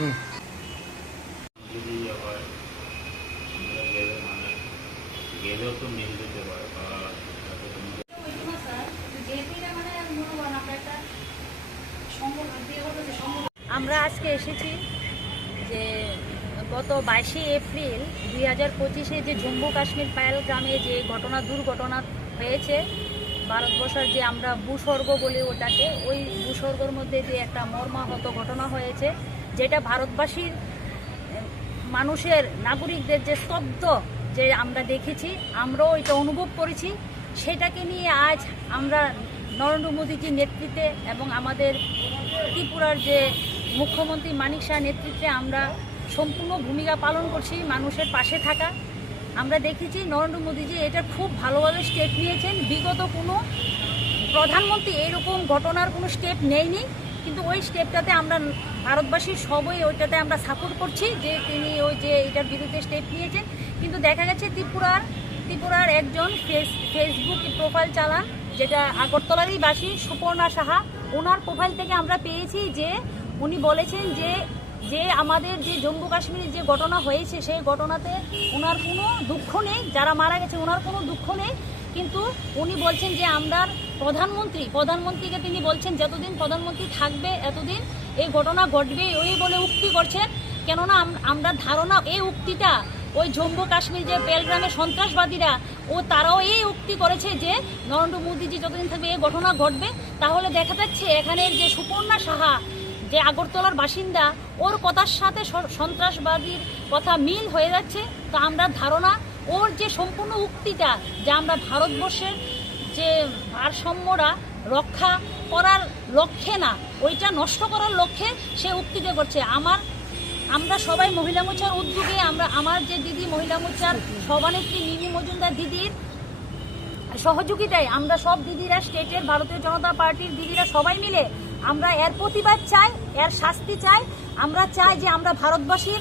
আমরা আমরা আজকে এসেছি যে গত বাইশে এপ্রিল দুই হাজার পঁচিশে যে জম্মু কাশ্মীর পায়াল গ্রামে যে ঘটনা, দুর্ঘটনা হয়েছে, ভারতবর্ষের যে আমরা ভূস্বর্গ বলি ওটাকে, ওই ভূস্বর্গের মধ্যে যে একটা মর্মাহত ঘটনা হয়েছে যেটা ভারতবাসীর মানুষের, নাগরিকদের যে স্তব্ধ যে আমরা দেখেছি, আমরাও এটা অনুভব করেছি, সেটাকে নিয়ে আজ আমরা নরেন্দ্র মোদীজির নেতৃত্বে এবং আমাদের ত্রিপুরার যে মুখ্যমন্ত্রী মানিক শাহ নেতৃত্বে আমরা সম্পূর্ণ ভূমিকা পালন করছি মানুষের পাশে থাকা। আমরা দেখেছি নরেন্দ্র মোদীজি এটা খুব ভালোভাবে স্টেপ নিয়েছেন। বিগত কোনো প্রধানমন্ত্রী এইরকম ঘটনার কোনো স্টেপ নেয়নি, কিন্তু ওই স্টেপটাতে আমরা ভারতবাসীর সবই ওইটাতে আমরা সাপোর্ট করছি যে তিনি ওই যে এটার বিরুদ্ধে স্টেপ নিয়েছেন। কিন্তু দেখা গেছে ত্রিপুরার ত্রিপুরার একজন ফেস ফেসবুক প্রোফাইল চালান, যেটা আগরতলারই বাসী সুপর্ণা সাহা। ওনার প্রোফাইল থেকে আমরা পেয়েছি যে উনি বলেছেন যে যে আমাদের যে জম্মু কাশ্মীরের যে ঘটনা হয়েছে, সেই ঘটনাতে ওনার কোনো দুঃখ নেই। যারা মারা গেছে, ওনার কোনো দুঃখ নেই। কিন্তু উনি বলছেন যে আমরা প্রধানমন্ত্রী, প্রধানমন্ত্রীকে তিনি বলছেন, যতদিন প্রধানমন্ত্রী থাকবে, এতদিন এই ঘটনা ঘটবে ওই বলে উক্তি করছেন। কেননা আমরা ধারণা এই উক্তিটা, ওই জম্মু কাশ্মীর যে পেলগ্রামে সন্ত্রাসবাদীরা, ও তারাও এই উক্তি করেছে যে, নরেন্দ্র মোদীজি যতদিন থাকবে, এই ঘটনা ঘটবে। তাহলে দেখা যাচ্ছে এখানের যে সুপর্ণা সাহা, যে আগরতলার বাসিন্দা, ওর কথার সাথে সন্ত্রাসবাদীর কথা মিল হয়ে যাচ্ছে। তো আমরা ধারণা ওর যে সম্পূর্ণ উক্তিটা যে আমরা ভারতবর্ষের যে ভারসাম্যরা রক্ষা করার লক্ষ্যে না, ওইটা নষ্ট করার লক্ষ্যে সে উক্তিটা করছে। আমার, আমরা সবাই মহিলা মোর্চার উদ্যোগে আমরা, আমার যে দিদি মহিলা মোর্চার সভানেত্রী মিমি মজুমদার দিদির সহযোগিতায় আমরা সব দিদিরা, স্টেটের ভারতীয় জনতা পার্টির দিদিরা সবাই মিলে আমরা এর প্রতিবাদ চাই, এর শাস্তি চাই। আমরা চাই যে আমরা ভারতবাসীর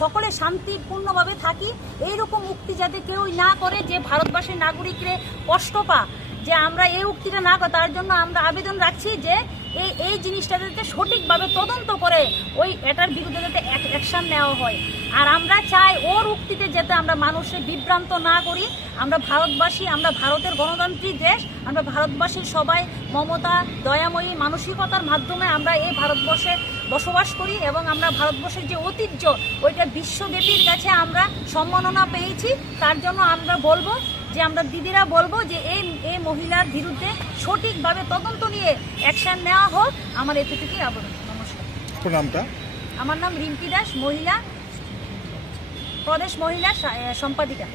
সকলে শান্তিপূর্ণভাবে থাকি। এইরকম উক্তি যাতে কেউই না করে যে ভারতবাসীর নাগরিকরে কষ্ট পা যে আমরা এই উক্তিটা না তার জন্য আমরা আবেদন রাখছি যে এই এই জিনিসটা যাতে সঠিকভাবে তদন্ত করে ওই এটার বিরুদ্ধে যাতে অ্যাকশন নেওয়া হয়। আর আমরা চাই ওর উক্তিতে যাতে আমরা মানুষের বিভ্রান্ত না করি, আমরা ভারতবাসী, আমরা ভারতের গণতান্ত্রিক দেশ, আমরা ভারতবাসীর সবাই মমতা, দয়াময়ী মানসিকতার মাধ্যমে আমরা এই ভারতবর্ষে বসবাস করি এবং আমরা ভারতবর্ষের যে ঐতিহ্য, ওইটা বিশ্বব্যাপীর কাছে আমরা সম্মাননা পেয়েছি। তার জন্য আমরা বলব যে আমরা দিদিরা বলব যে এই এই মহিলার বিরুদ্ধে সঠিকভাবে তদন্ত নিয়ে অ্যাকশন নেওয়া হোক। আমার এতটুকুই আবেদন নমস্কার। নামটা? আমার নাম রিম্পি দাস মহিলা প্রদেশ মহিলা সম্পাদিকা।